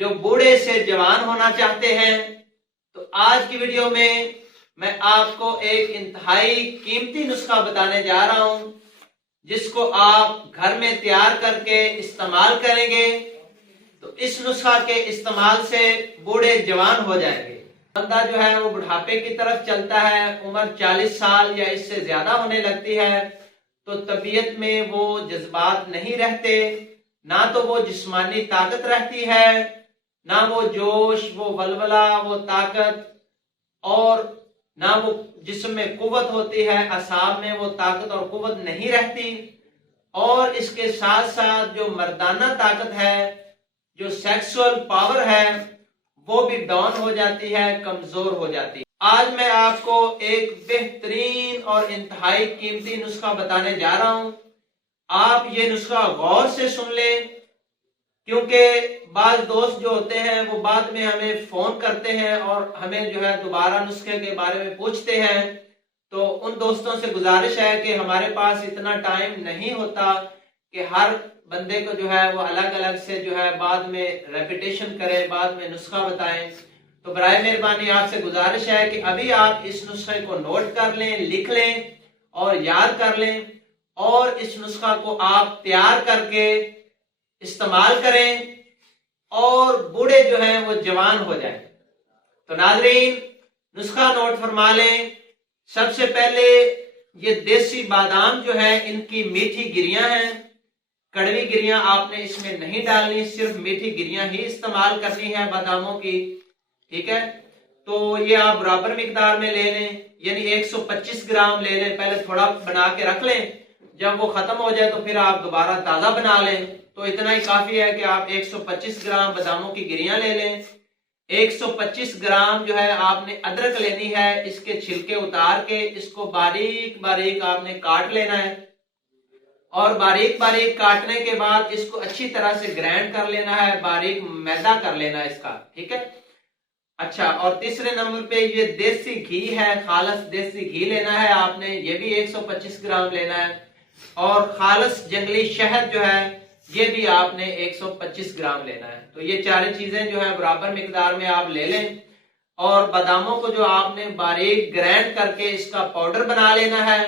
जो बूढ़े से जवान होना चाहते हैं, तो आज की वीडियो में मैं आपको एक इंतहाई कीमती नुस्खा बताने जा रहा हूं, जिसको आप घर में तैयार करके इस्तेमाल करेंगे तो इस नुस्खा के इस्तेमाल से बूढ़े जवान हो जाएंगे। बंदा जो है वो बुढ़ापे की तरफ चलता है, उम्र 40 साल या इससे ज्यादा होने लगती है, तो तबीयत में वो जज्बात नहीं रहते, ना तो वो जिस्मानी ताकत रहती है, ना वो जोश, वो वलवला, वो ताकत, और ना वो जिस्म में कुव्वत होती है, असाब में वो ताकत और कुव्वत नहीं रहती। और इसके साथ साथ जो मर्दाना ताकत है, जो सेक्सुअल पावर है, वो भी डाउन हो जाती है, कमजोर हो जाती है। आज मैं आपको एक बेहतरीन और इंतहाई कीमती नुस्खा बताने जा रहा हूं। आप ये नुस्खा गौर से सुन लें, क्योंकि बाज दोस्त जो होते हैं वो बाद में हमें फोन करते हैं और हमें जो है दोबारा नुस्खे के बारे में पूछते हैं। तो उन दोस्तों से गुजारिश है कि हमारे पास इतना टाइम नहीं होता कि हर बंदे को जो है वो अलग अलग से जो है बाद में रेपिटेशन करें, बाद में नुस्खा बताएं। तो बराए मेहरबानी आपसे गुजारिश है कि अभी आप इस नुस्खे को नोट कर लें, लिख लें और याद कर लें, और इस नुस्खा को आप तैयार करके इस्तेमाल करें और बूढ़े जो हैं वो जवान हो जाएं। तो नाज़रीन, नुस्खा नोट फरमा लें। सबसे पहले ये देसी बादाम जो है, इनकी मीठी गिरियां हैं, कड़वी गिरियां आपने इसमें नहीं डालनी, सिर्फ मीठी गिरियां ही इस्तेमाल करनी है बादामों की, ठीक है। तो ये आप बराबर मिकदार में ले लें, यानी 125 ग्राम ले लें। पहले थोड़ा बना के रख लें, जब वो खत्म हो जाए तो फिर आप दोबारा ताजा बना लें। तो इतना ही काफी है कि आप 125 ग्राम बादामों की गिरियां ले लें। 125 ग्राम जो है आपने अदरक लेनी है, इसके छिलके उतार के इसको बारीक बारीक आपने काट लेना है, और बारीक बारीक काटने के बाद इसको अच्छी तरह से ग्राइंड कर लेना है, बारीक मैदा कर लेना है इसका, ठीक है। अच्छा, और तीसरे नंबर पे ये देसी घी है, खालस देसी घी लेना है आपने, ये भी 125 ग्राम लेना है। और खालस जंगली शहद जो है, ये भी आपने 125 ग्राम लेना है। तो ये चार चीजें जो है बराबर मिकदार में आप ले लें, और बादामों को जो आपने बारीक ग्राइंड करके इसका पाउडर बना लेना है,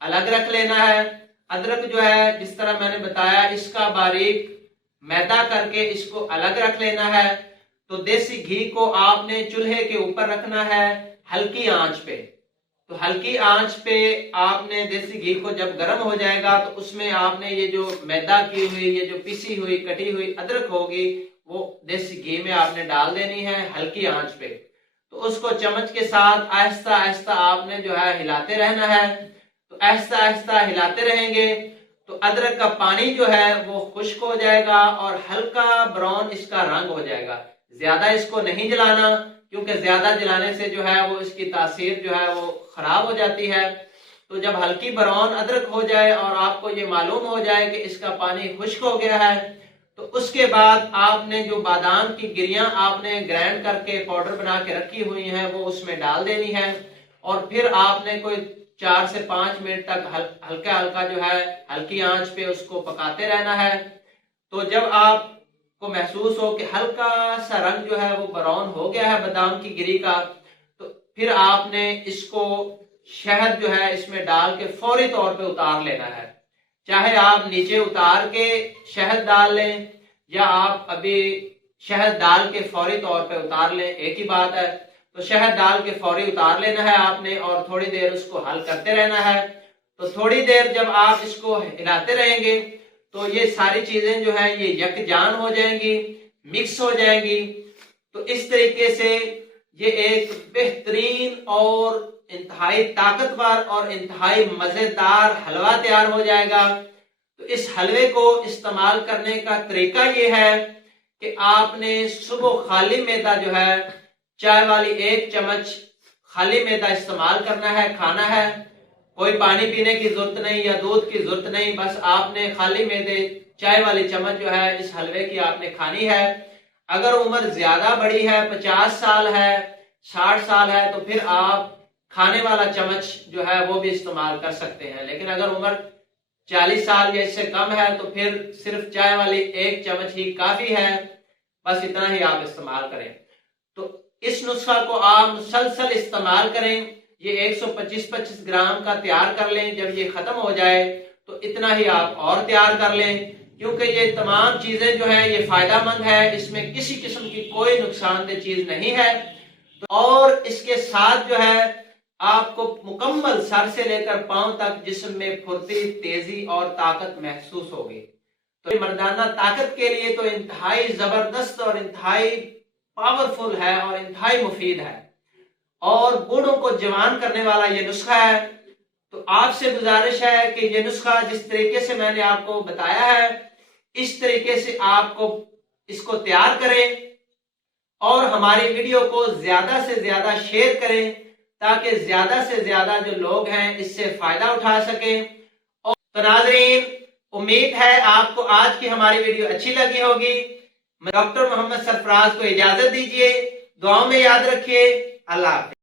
अलग रख लेना है। अदरक जो है, जिस तरह मैंने बताया, इसका बारीक मैदा करके इसको अलग रख लेना है। तो देसी घी को आपने चूल्हे के ऊपर रखना है, हल्की आंच पे। तो हल्की आंच पे आपने देसी घी को जब गर्म हो जाएगा तो उसमें आपने ये जो मैदा की हुई, ये जो पिसी हुई कटी हुई अदरक होगी, वो देसी घी में आपने डाल देनी है हल्की आंच पे। तो उसको चम्मच के साथ आहिस्ता आहिस्ता आपने जो है हिलाते रहना है। तो आहिस्ता आहिस्ता हिलाते रहेंगे तो अदरक का पानी जो है वो खुश्क हो जाएगा और हल्का ब्राउन इसका रंग हो जाएगा। ज्यादा इसको नहीं जलाना, क्योंकि ज्यादा जलाने से जो है वो इसकी तासीर जो है वो खराब हो जाती है। तो जब हल्की ब्राउन अदरक हो जाए और आपको ये मालूम हो जाए कि इसका पानी खुश्क हो गया है, तो उसके बाद आपने जो बादाम की गिरियां आपने ग्राइंड करके पाउडर बना के रखी हुई हैं वो उसमें डाल देनी है, और फिर आपने कोई 4 से 5 मिनट तक हल्का हल्का जो है हल्की आंच पे उसको पकाते रहना है। तो जब आप को महसूस हो कि हल्का सा रंग जो है वो ब्राउन हो गया है बादाम की गिरी का, तो फिर आपने इसको शहद जो है इसमें डाल के फौरी तौर पे उतार लेना है। चाहे आप नीचे उतार के शहद डाल लें, या आप अभी शहद डाल के फौरी तौर पे उतार लें, एक ही बात है। तो शहद डाल के फौरी उतार लेना है आपने, और थोड़ी देर उसको हल करते रहना है। तो थोड़ी देर जब आप इसको हिलाते रहेंगे तो ये सारी चीजें जो है ये यकजान हो जाएंगी, मिक्स हो जाएंगी। तो इस तरीके से ये एक बेहतरीन और इंतहाई ताकतवर और इंतहाई मजेदार हलवा तैयार हो जाएगा। तो इस हलवे को इस्तेमाल करने का तरीका ये है कि आपने सुबह खाली मैदा जो है, चाय वाली 1 चम्मच खाली मैदा इस्तेमाल करना है, खाना है। कोई पानी पीने की जरूरत नहीं या दूध की जरूरत नहीं, बस आपने खाली मैदे चाय वाली चम्मच जो है इस हलवे की आपने खानी है। अगर उम्र ज्यादा बड़ी है, 50 साल है, 60 साल है, तो फिर आप खाने वाला चम्मच जो है वो भी इस्तेमाल कर सकते हैं। लेकिन अगर उम्र 40 साल या इससे कम है तो फिर सिर्फ चाय वाली 1 चम्मच ही काफी है। बस इतना ही आप इस्तेमाल करें। तो इस नुस्खा को आप मुसलसल इस्तेमाल करें। ये 125-25 ग्राम का तैयार कर लें। जब ये खत्म हो जाए तो इतना ही आप और तैयार कर लें, क्योंकि ये तमाम चीजें जो है ये फायदेमंद है, इसमें किसी किस्म की कोई नुकसानदेह चीज नहीं है। तो और इसके साथ जो है आपको मुकम्मल सर से लेकर पांव तक जिस्म में फुर्ती, तेजी और ताकत महसूस होगी। तो मर्दाना ताकत के लिए तो इंतहाई जबरदस्त और इंतहाई पावरफुल है और इंतहाई मुफीद है, और बूढ़ों को जवान करने वाला ये नुस्खा है। तो आपसे गुजारिश है कि ये नुस्खा जिस तरीके से मैंने आपको बताया है, इस तरीके से आपको इसको तैयार करें और हमारी वीडियो को ज्यादा से ज्यादा शेयर करें, ताकि ज्यादा से ज्यादा जो लोग हैं इससे फायदा उठा सकें। और तो नाजरीन, उम्मीद है आपको आज की हमारी वीडियो अच्छी लगी होगी। डॉक्टर मोहम्मद सरफराज को इजाजत दीजिए। दुआओं में याद रखिए। अल्लाह हाफिज।